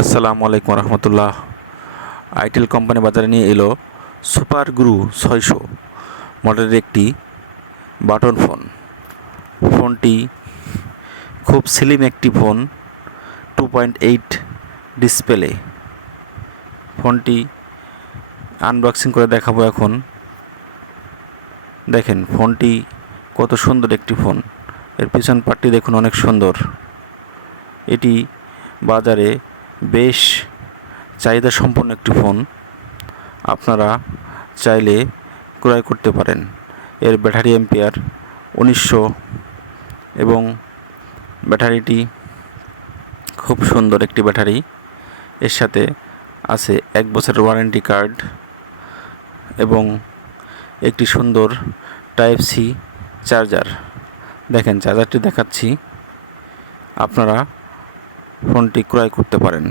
আসসালামু আলাইকুম রহমতুল্লাহ। Itel company বাজারে নিয়ে এলো সুপার গ্রু ছয়শো মডেলের একটি বাটন ফোন। ফোনটি খুব স্লিম একটি phone two point eight display ফোনটি আনবক্সিং করে দেখাবো এখন। দেখেন, ফোনটি কত সুন্দর একটি ফোন। এর পিছন পার্টটি দেখুন অনেক সুন্দর। এটি বাজারে বেশ চাহিদা সম্পন্ন একটি ফোন। আপনারা চাইলে ক্রয় করতে পারেন। এর ব্যাটারি এম্পিয়ার উনিশশো এবং ব্যাটারিটি খুব সুন্দর একটি ব্যাটারি। এর সাথে আছে এক বছরের ওয়ারেন্টি কার্ড এবং একটি সুন্দর টাইপ সি চার্জার। দেখেন, চার্জারটি দেখাচ্ছি। আপনারা ফোনটি ক্রয় করতে পারেন।